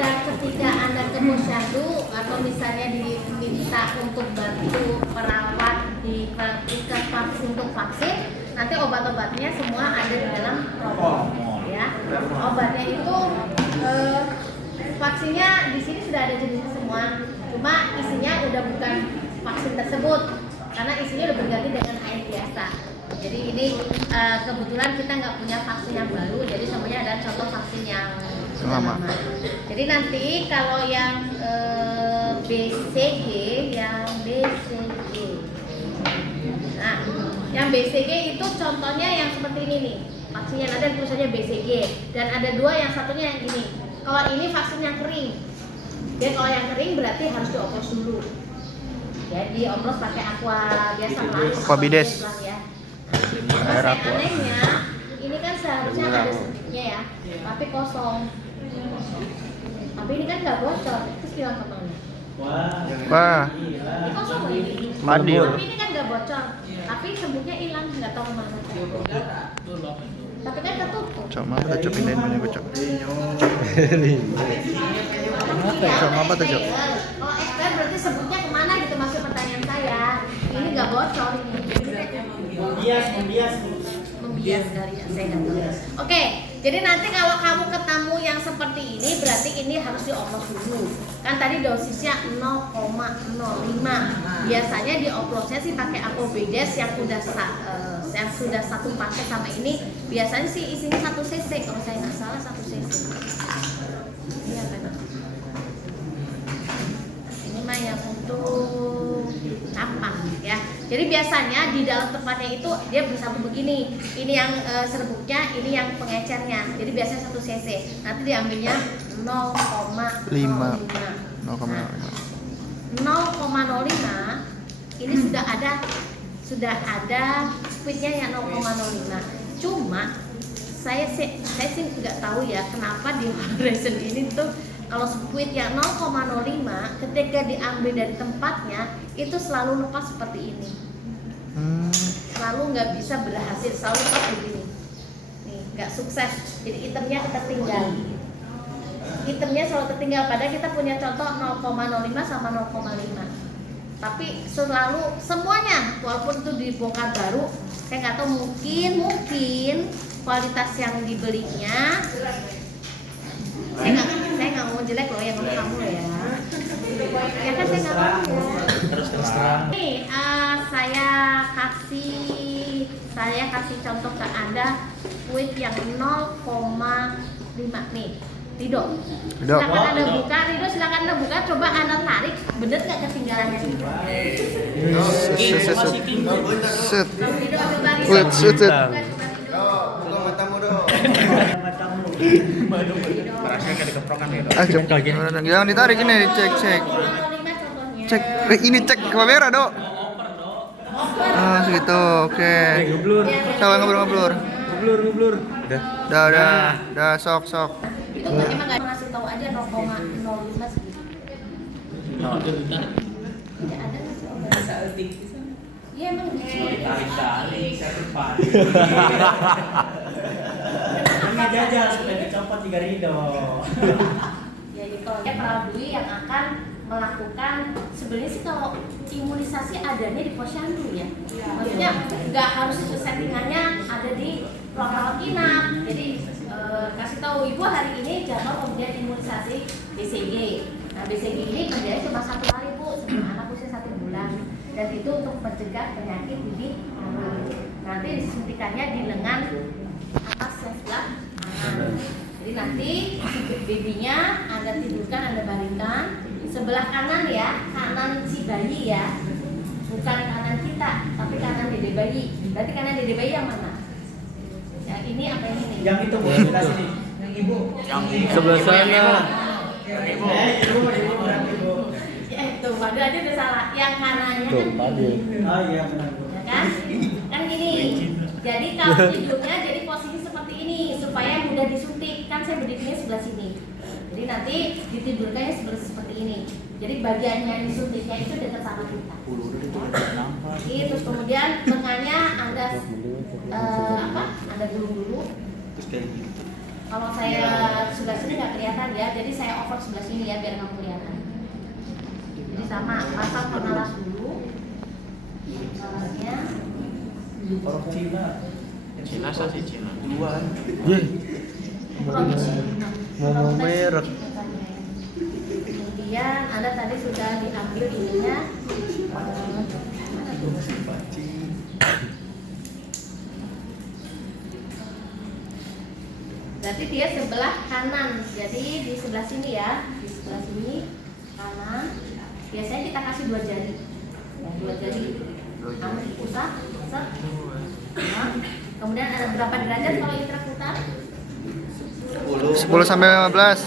ketika Anda ke posyandu atau misalnya diminta untuk bantu perawat di untuk vaksin, nanti obat-obatnya semua ada di dalam rokok ya. Obatnya itu vaksinnya di sini sudah ada jenisnya semua, cuma isinya udah bukan vaksin tersebut karena isinya udah berganti dengan air biasa. Jadi ini kebetulan kita nggak punya vaksin yang baru, jadi semuanya ada contoh vaksin yang lama. Jadi nanti kalau yang BCG, nah yang BCG itu contohnya yang seperti ini nih, vaksinnya ada tulisannya BCG, dan ada dua, yang satunya yang ini. Kalau ini vaksin yang kering, dia kalau yang kering berarti harus dioplos dulu. Ya, dioplos pakai aqua biasa lah. Aquabides. Ya. Air aqua. Anehnya, ini kan seharusnya ada sedikitnya ya, tapi kosong. Tapi ini kan nggak bocor, terus hilang kemana? Wah. Ini kosong loh ini. Madil. Tapi ini kan nggak bocor, tapi sebutnya hilang, nggak tahu kemana. Tapi kan ketutup. Coba apa tuh pindahin punya bocok. Coba apa tuh Cok? Kalau expert berarti sebutnya kemana gitu, maksud pertanyaan saya. Ini nggak bocor ini. Membias kali ya, saya nggak tahu. Oke, jadi nanti kalau kamu ketemu yang seperti ini, berarti ini harus dioplos dulu. Kan tadi dosisnya 0,05. Biasanya dioplosnya sih pakai Aquabides yang sudah satu paket sama ini. Biasanya sih isinya 1 cc, kalau saya nggak salah 1 cc. Ini apa nih? Ini mah yang untuk capang ya. Jadi biasanya di dalam tempatnya itu dia bersatu begini. Ini yang serbuknya, ini yang pengecernya. Jadi biasanya 1 cc. Nanti diambilnya 0,05. 0,05 ini sudah ada squidnya yang 0,05. Cuma saya sih nggak tahu ya kenapa di Hydration ini tuh kalau squid yang 0,05 ketika diambil dari tempatnya itu selalu lepas seperti ini. Selalu nggak bisa berhasil, selalu lepas begini. Nih, nggak sukses. Jadi itemnya tertinggal. Itemnya selalu tertinggal, padahal kita punya contoh 0,05 sama 0,5. Tapi selalu semuanya, walaupun itu dibongkar baru, saya nggak tahu, mungkin kualitas yang dibelinya, saya nggak mau jelek loh, yang ngomong kamu loh ya. Ya kan saya nggak mau ya. Terus terang. Nih, saya kasih contoh ke Anda squid yang 0,5 nih. Rido, silakan Anda buka. Rido, silakan Anda buka. Coba Anda tarik, bener nggak ketinggalannya? Set. Buka matamu dong. Berasnya kayak dikeprokan ya. Jangan ditarik ini, cek. Cek, ini cek kamera dok. Segitu, oke. Coba ngobrol. Udah, sok. Itu emang nggak ngasih tahu aja 0,05 segitu. Tidak ada ngasih obat. Iya emang Tarik-tarik, ini jajal supaya dicopot 3 Rido. Ya, jadi kalau dia perawat yang akan melakukan, sebenarnya sih kalau imunisasi adanya di posyandu ya. Maksudnya nggak harus settingannya ada di ruang rawat inap. Jadi kasih tahu ibu hari ini jadwal pemberian imunisasi BCG. Nah BCG ini kerjanya cuma 1 hari bu sebelum anak usia 1 bulan, dan itu untuk mencegah penyakit bibit mulut. Nanti disuntikannya di lengan atas yang sebelah kanan. Jadi nanti babynya Anda tidurkan, Anda baringkan sebelah kanan ya, kanan si bayi ya, bukan kanan kita, tapi kanan dede bayi. Berarti kanan dede bayi yang mana? Yang ini apa yang ini? Yang itu bu, kita sini. Yang ibu. Sebelah sana. Ibu. Ya itu, waduh aja udah salah. Yang kanannya kan ini. Oh iya benar bu. Ya kan? Kan gini. Jadi kalau tidurnya jadi posisi seperti ini supaya mudah disuntik. Kan saya berdirinya sebelah sini. Jadi nanti ditidurkannya seperti ini. Jadi bagian yang disuntiknya itu dekat sama kita. Terus kemudian lengannya Anda Anda gulung dulu. Terus kayak gitu. Kalau saya sebelah sini nggak kelihatan ya, jadi saya over sebelah sini ya biar kamu kelihatan. Jadi sama, pasang pengalas dulu. Pengalasnya. Orang Cina. Cina sih Cina. Duluan. Mau merek. Kemudian Anda tadi sudah diambil ininya. Berarti dia sebelah kanan. Jadi di sebelah sini ya, di sebelah sini kanan. Biasanya kita kasih 2 jari. Ya, 2 jari. Kamu putar, set. Nah, kemudian ada berapa derajat kalau ini terputar? 10 sampai 15.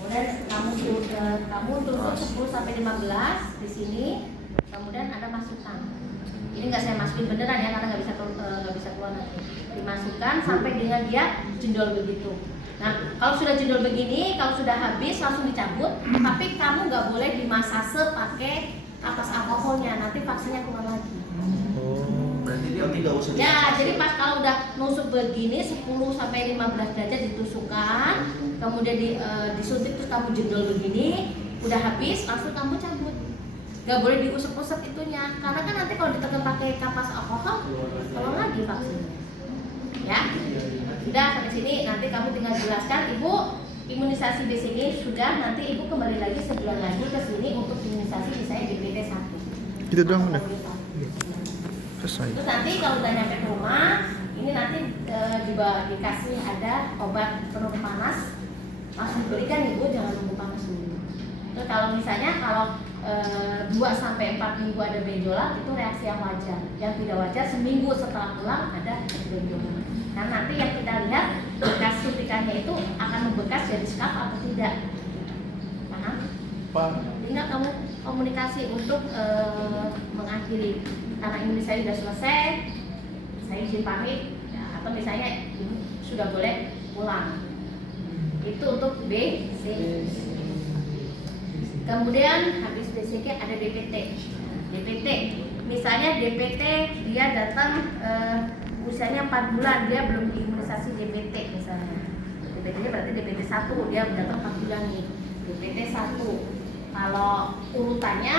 Kemudian kamu tutup 10 sampai 15 di sini. Kemudian ada masukkan. Ini nggak saya masukin beneran ya karena nggak bisa keluar nanti. Dimasukkan sampai dengan dia jendol begitu. Nah, kalau sudah jendol begini, kalau sudah habis langsung dicabut. Tapi kamu nggak boleh dimasase pakai kapas alkoholnya. Nanti vaksinnya keluar lagi. Berarti dia tidak usah. Ya, jadi pas kalau udah nusuk begini 10 sampai 15 derajat ditusukkan, kemudian disuntik terus kamu jendol begini, udah habis langsung kamu cabut. Gak boleh diusap-usap itunya, karena kan nanti kalau ditekan pakai kapas alkohol, keluar lagi vaksinnya. Ya, sudah sampai sini. Nanti kamu tinggal jelaskan, Ibu imunisasi BCG sudah. Nanti Ibu kembali lagi sebulan lagi ke sini untuk imunisasi misalnya DPT 1. Gitu doang udah. Selesai. Terus nanti kalau udah nyampe ke rumah, ini nanti dikasih ada obat penurun panas, langsung diberikan Ibu, jangan nunggu panas dulu. Terus kalau misalnya 2 sampai 4 minggu ada benjolan, itu reaksi yang wajar. Yang tidak wajar seminggu setelah pulang ada benjolan. Karena nanti yang kita lihat bekas suntikannya itu akan membekas jadi skaf atau tidak. Paham? Pak. Tinggal kamu komunikasi untuk mengakhiri. Karena imunisasi sudah selesai, saya izin pamit ya, atau misalnya sudah boleh pulang. Itu untuk BC. Kemudian habis BCG ada DPT. DPT, misalnya DPT dia datang usianya 4 bulan, dia belum diimunisasi DPT misalnya. DPT-nya berarti DPT 1, dia datang 4 bulan nih. DPT 1. Kalau urutannya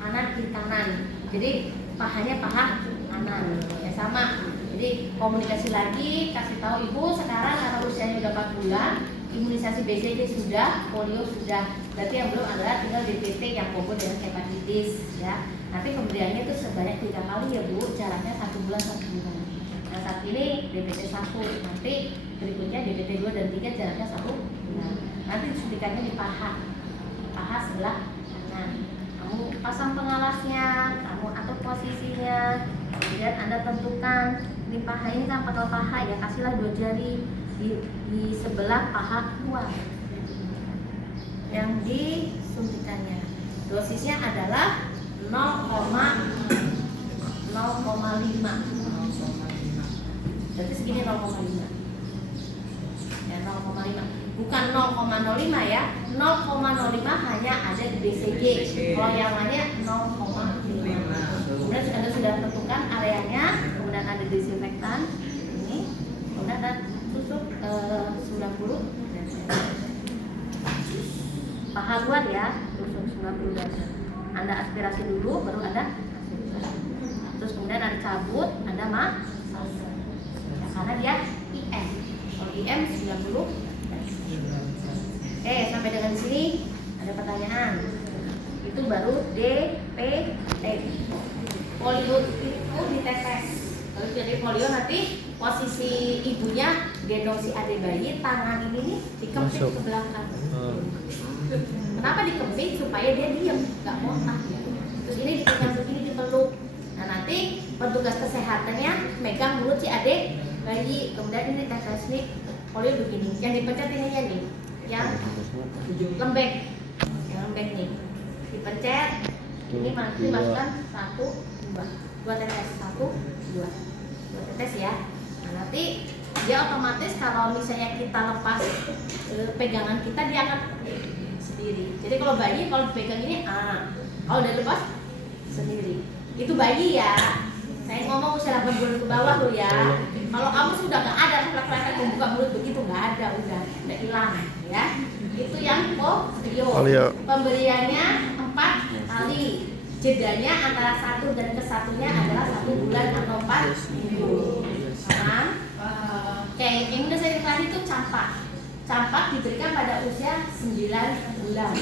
kanan kiri kanan. Jadi pahanya paha kanan. Ya sama. Jadi komunikasi lagi, kasih tahu Ibu sekarang karena usianya udah 4 bulan, imunisasi BCG sudah, polio sudah. Berarti yang belum adalah tinggal DPT yang combo dengan hepatitis ya. Nanti pemberiannya itu sebanyak 3 kali ya Bu, jaraknya 1 bulan 1 bulan. Nah saat ini DPT 1, nanti berikutnya DPT 2 dan 3 jaraknya 1 bulan. Nanti disuntikannya di paha sebelah kanan. Kamu pasang pengalasnya, kamu atur posisinya, kemudian Anda tentukan ini paha ini kan pangkal paha ya, kasihlah 2 jari di sebelah paha luar yang disuntikannya. Dosisnya adalah 0,5. Berarti segini 0,5. Ya 0,5. Bukan 0,05 ya. 0,05 hanya ada di BCG. Kalau yang lainnya 0,5. Kemudian Anda sudah tentukan areanya, kemudian ada disinfektan ini, kemudian ada tusuk 90 paha luar ya, tusuk 90 derajat. Anda aspirasi dulu, baru ada aspirasi. Terus kemudian ada cabut, ada massage. Ya, karena dia IM. Kalau IM 90. Oke, sampai dengan di sini ada pertanyaan. Itu baru DPT. Polio itu ditetes. Kalau jadi polio nanti posisi ibunya gendong si adik bayi, tangan ini nih dikempit ke belakang. Kenapa dikempit? Supaya dia diam, nggak montah. Terus ini dipegang begini, dipeluk. Nah nanti petugas kesehatannya megang mulut si adik bayi. Kemudian ini tetes nih polio begini. Yang dipencet ininya nih, yang lembek, nih dipencet. Ini masukkan 2 tetes, 2 tetes ya. Nah, nanti dia otomatis kalau misalnya kita lepas pegangan kita, dia akan sendiri. Jadi kalau bayi kalau dipegang ini kalau udah lepas sendiri. Itu bayi ya. Saya ngomong usia 8 bulan ke bawah loh ya. Kalau kamu sudah nggak ada laki-laki membuka mulut begitu, nggak ada, udah hilang ya. Itu yang polio. Pemberiannya 4 kali. Jedanya antara satu dan kesatunya adalah 1 bulan atau 4 minggu. Paham? Oke, yang udah saya tadi itu campak. Campak diberikan pada usia 9 bulan.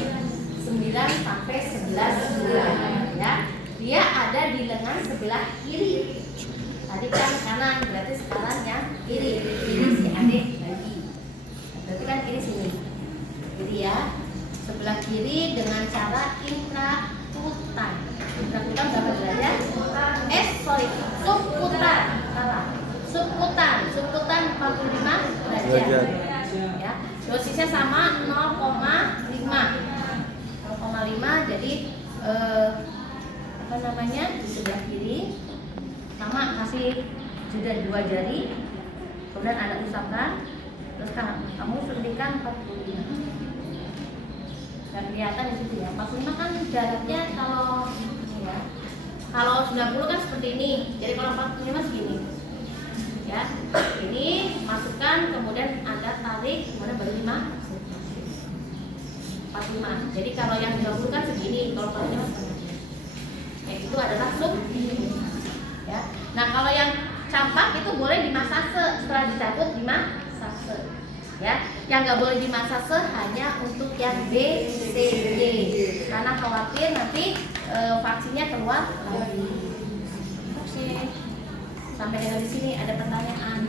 9 sampai 11 bulan ya. Dia ada di lengan sebelah kiri. Tadi kan kanan, berarti sekarang yang kiri. Ini si adik lagi. Berarti kan kiri sini. Kiri ya. Sebelah kiri dengan cara intrakutan. Intrakutan berapa derajat? Subkutan. Salah. Subkutan 45 derajat. Ya. Dosisnya sama 0,5. 0,5 jadi di sebelah kiri sama kasih jeda 2 jari, kemudian ada usapkan, terus kamu suntikan 45. Dan kelihatan di situ ya, 45 kan jaraknya kalau ini ya. Kalau 90 kan seperti ini, jadi kalau 45 segini. Ya, ini masukkan, kemudian Anda tarik, kemudian baru 45. Jadi kalau yang 30 kan segini, kalau 45 segini. Itu adalah sub. Ya. Nah, kalau yang campak itu boleh dimasase, setelah dicabut dimasase. Ya, yang nggak boleh dimasase hanya untuk yang B, C, D, karena khawatir nanti vaksinnya keluar lagi. Oke, sampai di sini ada pertanyaan.